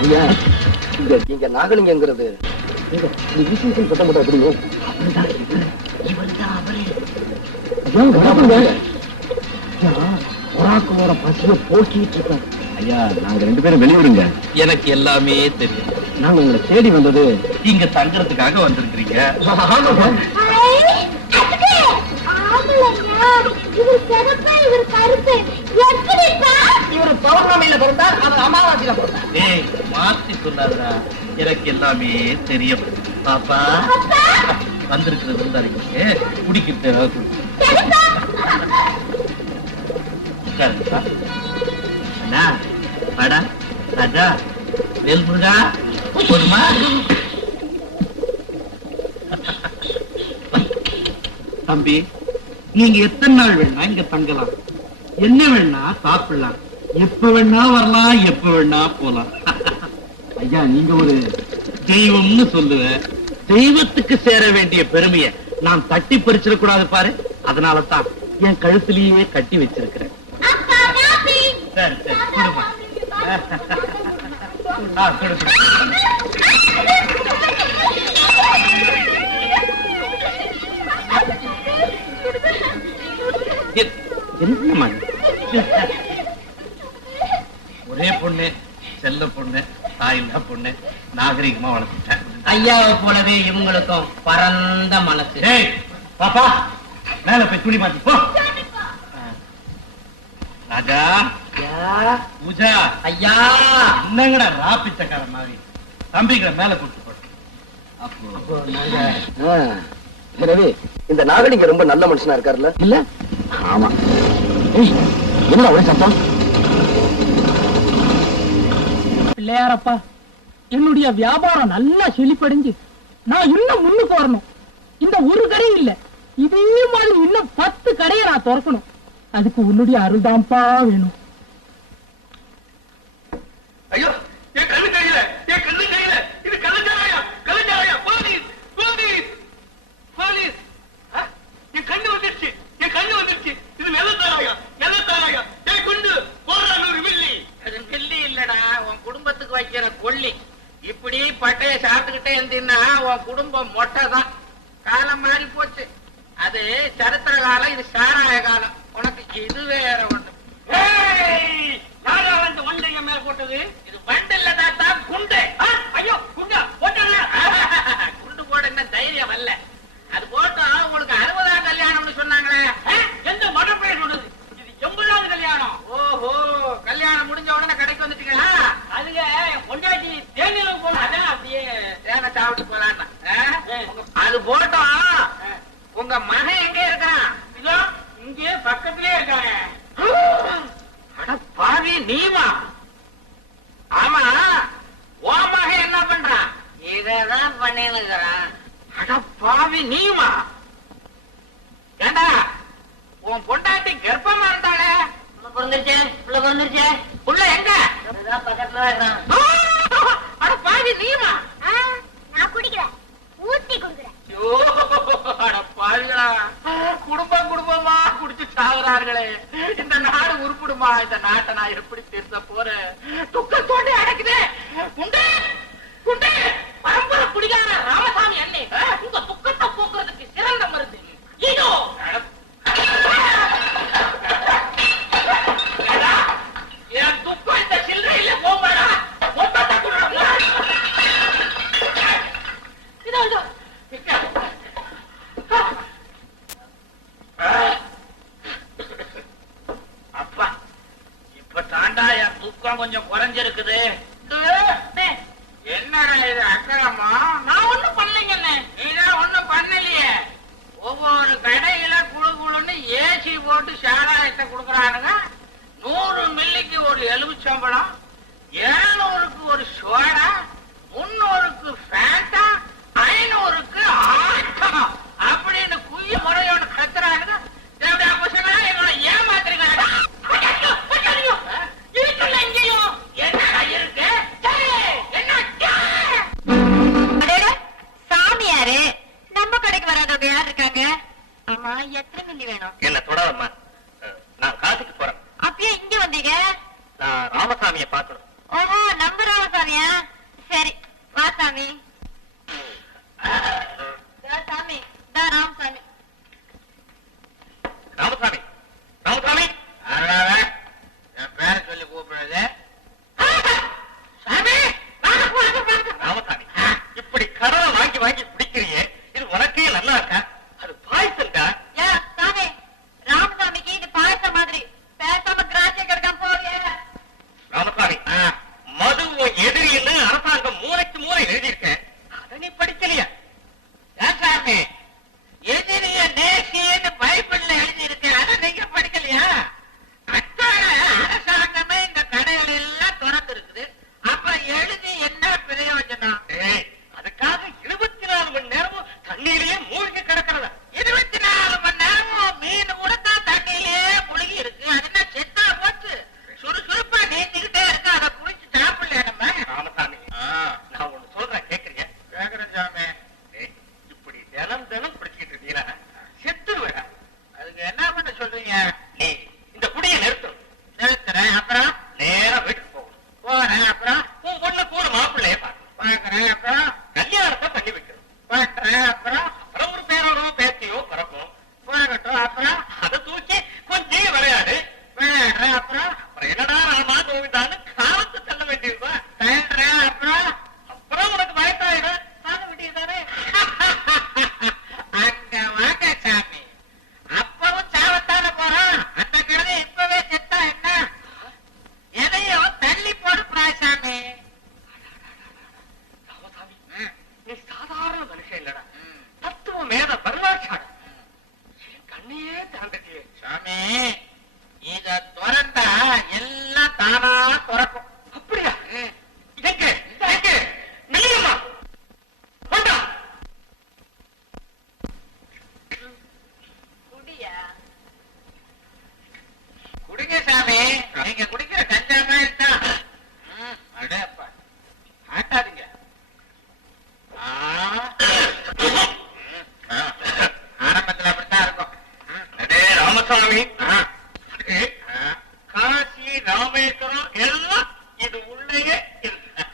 ஐயா இங்க இங்க நாகலிங்கங்கிறது சத்தம் போட்டா எப்படிங்க புறாக்களோட பசிய போக்கிட்டு இருக்கோம் ஐயா நாங்க ரெண்டு பேரும் வெளியூருங்க. எனக்கு எல்லாமே தெரியும். நாங்க உங்களை தேடி வந்தது இங்க தங்குறதுக்காக வந்திருக்கிறீங்க. இவர் பௌர்ணமியில பிறந்தார் அவர் அமாவாசையில பிறந்தார் ஏய் மாத்தி சொல்லாதடா. எனக்கு எல்லாமே தெரியும். பாப்பா வந்திருக்கிற விருந்தாளிக்கு குடிக்கிறது ஏதாவது. அண்ணா வாடா. ராஜா தம்பி நீங்க எத்தனை நாள் வேணா இங்க தங்கலாம். என்ன வேணா சாப்பிடலாம். எப்ப வேணா வரலாம் எப்ப வேணா போலாம். ஐயா நீங்க ஒரு தெய்வம்னு சொல்லுவேன் தெய்வத்துக்கு சேர வேண்டிய பெருமையை நான் தட்டி பறிச்சிடக்கூடாது பாரு. அதனால தான் என் கழுத்திலேயே கட்டி வச்சிருக்கிறேன். சரி சரி கொடுமா. ஆ, கொடு, கொடு. ஒரே பொண்ணு செல்ல பொண்ணு தாயில்லா பொண்ணு நாகரிகமா வளர்த்துட்டேன். ஐயாவை போலவே இவங்களுக்கும் பரந்த மனசு. டேய் பாப்பா மேல போய் துணி மாத்தி போ. ராஜா பூஜா. ஐயா. என்னங்கடா ராப்பிச்சக்கார மாதிரி? தம்பிகளை மேல கூட்டு போடு ஆ, எனவே இந்த நாகலிங்க ரொம்ப நல்ல மனுஷனா இருக்காருல்ல? இல்ல. ஆமா. என்ன ஒரே சத்தம்? பிள்ளையாரப்பா என்னுடைய வியாபாரம் நல்லா செழிப்படைஞ்சு நான் இன்னும் முன்னுக்கு வரணும். இந்த ஒரு கடை இல்ல. இதே மாதிரி இன்னும் பத்து கடையை நான் திறக்கணும். அதுக்கு உன்னுடைய அருள்தான்ப்பா வேணும் ஐயோ என் கண்ணு கையில என் கண்ணு கையில இது கள்ளச்சாராயா கள்ளச்சாராயா போலீஸ் போலீஸ் போலீஸ் ஆ? என் கண்ணு வந்துருச்சு என் கண்ணு வந்துருச்சு இது வெள்ளத்தாராயா வெள்ளத்தாராயா என் குண்டு போடுறாங்க ஒரு மில்லி அது மில்லி இல்லடா உன் குடும்பத்துக்கு வைக்கிற கொள்ளி இப்படி பட்டைய சாப்பிட்டுக்கிட்டே இருந்தீன்னா உன் குடும்பம் மொட்டை தான் காலம் மாறி போச்சு. அது சரித்திர காலம் இது சாராய காலம். உனக்கு இது வேற ஒண்ணு. யாரா வந்து மேல போட்டது? இது வண்டு இல்ல தாத்தா குண்டு? ஐயோ குண்டா போட்டாங்க குண்டு போட என்ன தைரியம் வரல. அது போட்டோம் உங்களுக்கு அறுபதாம் கல்யாணம்னு சொன்னாங்களே? எந்த மடப்பைய சொன்னது? இது எண்பதாவது கல்யாணம். ஓஹோ கல்யாணம் முடிஞ்ச உடனே கடைக்கு வந்துட்டீங்களா? அதுங்க பொண்டாட்டி தேனியில போன அதான் அப்படியே தேனை சாப்பிட்டு போலான்னா. அது போட்டோம் உங்க மகன் எங்க இருக்கிறான்? இதோ இங்கே பக்கத்திலே இருக்காங்க. அட பாவி நீமா ஆமா உன் மகன் என்ன பண்றான்? இததான் பண்ணினுக்கிறான். அட பாவி நீமா ஏண்டா உன் பொண்டாட்டி கர்ப்பமா இருந்தாளே? பிறந்துருச்சு புள்ள பிறந்துருச்சு. புள்ள எங்க? பக்கத்துல அட பாவி நீமா நான் குடிக்கிறேன் ஊத்தி குடுக்குறேன் ஐயோ, அட பாவிகளா குடும்பம் குடும்பமா குடிச்சு சாகுறார்களே. இந்த நாடு உருப்பிடுமா? இந்த நாட்டை நான் எப்படி திருத்த போறேன்? தோண்டி அடக்குதே. குண்டு குண்டு. பரம்பரை குடிகார ராமசாமி அண்ணே. உங்க துக்கத்தை போக்குறதுக்கு சிறந்த மருந்து. இதோ அப்பா இப்ப தாண்டா என் தூக்கம் கொஞ்சம் குறைஞ்சிருக்குது. என்னடா இது அக்கறமா நான் ஒண்ணும் பண்ணலைங்க நீதான் ஒண்ணும் பண்ணலையே. ஒவ்வொரு கடையில குழு குழுன்னு ஏசி போட்டு சாராயத்தை கொடுக்குறானுங்க. நூறு மில்லிக்கு ஒரு எலுமிச்சம்பழம் இருநூறுக்கு ஒரு சோடா யார் இருக்காங்க? ஆமா எத்தனை மில்லி வேணும்? என்ன தொடாதம்மா. நான் காசுக்கு போறேன். அப்பயே இங்க வந்தீங்க? நான் ராமசாமிய பாக்கணும் ஓஹோ நம்ப ராமசாமியா? சரி வா சாமி. ராமசாமி ஆ. அடே, ஆ. காசி ராமேஸ்வரம் எல்லாம் இது உள்ளேயே இருக்கு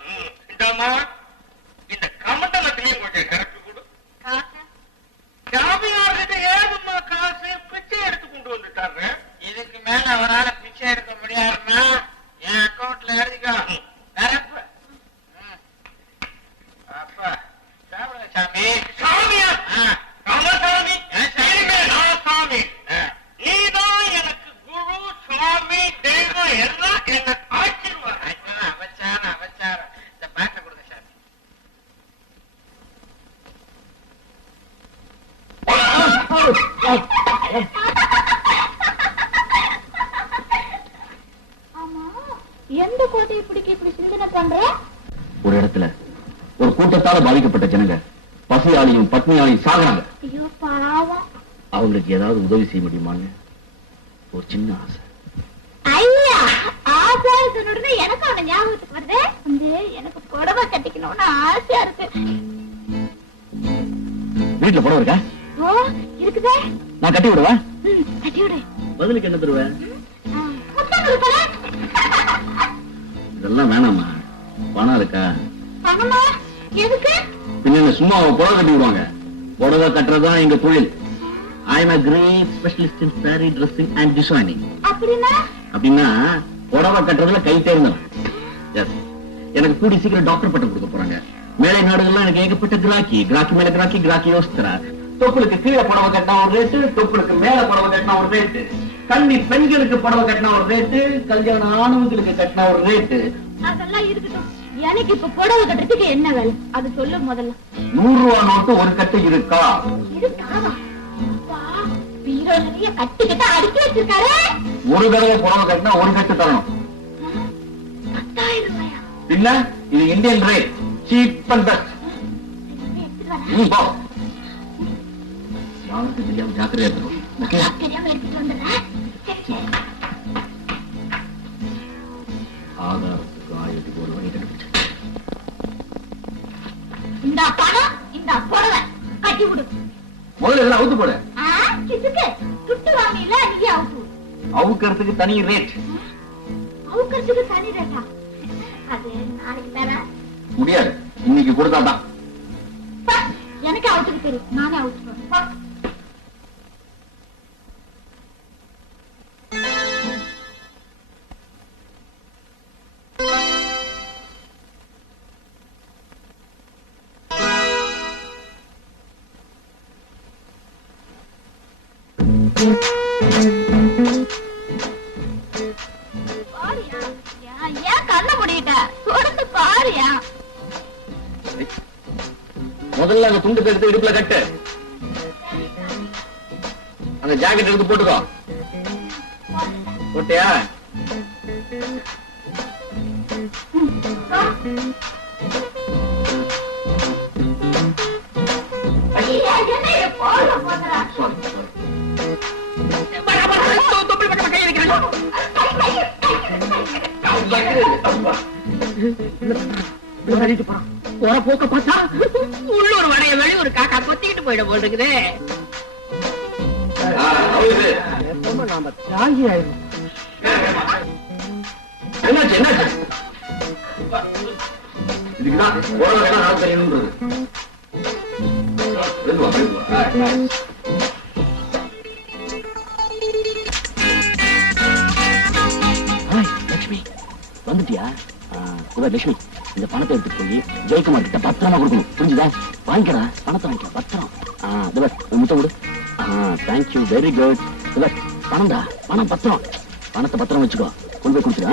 ம், இந்தாம்மா இந்த கமண்டலத்திலையும் கொஞ்சம் கரெக்ட் கொடு காசு ஜாமியார்கிட்ட ஏதும்மா காசு பிச்சை எடுத்து கொண்டு வந்துட்டாரு இதுக்கு மேல அவரால பிச்சை எடுக்க முடியாதுன்னா என் அக்கவுண்ட்ல எழுதிக்கோ நிரப்பு ம். அப்பா சாப்பிடுங்க சாமி சாமியார் ஆ. ராமசாமி ஏன் சாமி? இனிமே நான் சாமி ஆ. நீதான் எனக்கு குரு சுவாமி தெய்வம் எல்லாம் என்ன ஆச்சரியம் ஐயா, அபச்சாரம் அபச்சாரம் இந்த பாட்டை கொடுங்க சாமி ஆமா எந்த கோட்டையை பிடிக்க இப்படி சிந்தனை பண்ற ஒரு இடத்துல கூட்டத்தால பாதிக்கப்பட்ட ஜனங்க. பசியாலையும் பட்னியாலையும் சாகுறாங்க. அவங்களுக்கு ஏதாவது உதவி செய்ய முடியுமான்னு ஒரு சின்ன ஆசை. ஐயா ஆசை சொன்ன எனக்கு அவன ஞாபகத்துக்கு வருது. வந்து எனக்கு புடவை கட்டிக்கணும்னு ஆசையா இருக்கு. வீட்டுல புடவை இருக்கா? ஓ இருக்குதே. நான் கட்டி விடுவேன் கட்டி விடு. பதிலுக்கு என்ன தருவேன் கட்டுறதுதான் எங்க தொழில் I am a great specialist in saree dressing and designing. அப்படின்னா? புடவை கட்டுறதுல கை தேர்ந்தவன். எஸ் எனக்கு கூடி சீக்கிரம் டாக்டர் பட்டம் கொடுக்க போறாங்க. மேலை நாடுகள்லாம் எனக்கு ஏகப்பட்ட கிராக்கி. கிராக்கி மேல கிராக்கி கிராக்கி யோசிக்கிறா. தொப்புளுக்கு கீழே புடவை கட்டினா ஒரு ரேட்டு தொப்புளுக்கு மேல புடவை கட்டினா ஒரு ரேட்டு கன்னி பெண்களுக்கு புடவை கட்டினா ஒரு ரேட்டு கல்யாண ஆணவங்களுக்கு கட்டினா ஒரு ரேட்டு அதெல்லாம் இருக்கட்டும். எனக்கு இப்ப புடவை கட்டுறதுக்கு என்ன வேலை? அது சொல்லு முதல்ல. நூறு ரூபா நோட்டு ஒரு கட்டு இருக்கா? இது காவா அப்பா, பீரோ நிறைய கட்டிக்கிட்டு அடுக்கி வச்சிருக்காரு. ஒரு தடவை புடவை கட்டினா ஒரு கட்டு தரணும். பத்தாயிரம் ரூபாயா? பின்ன இது Indian rate. Cheap and best. நீ போ. யாருக்கு தெரியாம ஜாக்கிரதையா இருக்கணும்? அவுக்கிறதுக்கு தனி ரேட் அவுக்கறதுக்கு தனி ரேட்டா அது நாளைக்கு தரேன் முடியாது. இன்னைக்கு கொடுத்தாதான். பா, எனக்கு அவுத்துக்கு தெரியும் நானே அவுத்துக்கிறேன் பா. பாரியா, பாருயா முதல்ல அந்த துண்டு எடுத்து இடுப்புல கட்டு அந்த ஜாக்கெட் எடுத்து போட்டுக்கோ போட்டியா ஐயா, கை வைக்கிறேன் போற. போக்க பார்த்தா உள்ளூர் வடைய வெளியூர் காக்கா கொத்திக்கிட்டு போயிட அவளுக்கு நாம தியாகி ஆயிரும் என்னாச்சு என்னாச்சு? இதுக்குதான் தெரியணுன்றது மெதுவா, மெதுவா. ஹாய், லட்சுமி வந்துட்டியா? லட்சுமி இந்த பணத்தை எடுத்துட்டு போய் ஜெயக்குமார் கிட்ட பத்திரமா கொடுக்கணும். புரிஞ்சுதா? வாங்கிக்கடா. பணத்தை வாங்கிக்க பத்திரம். ஆ இதோ முத்த விடு தேங்க்யூ வெரி குட் பணம்டா. பணம் பத்திரம். பணத்தை பத்திரம் வச்சுக்கோ. கொண்டு போய் கொடுத்துரு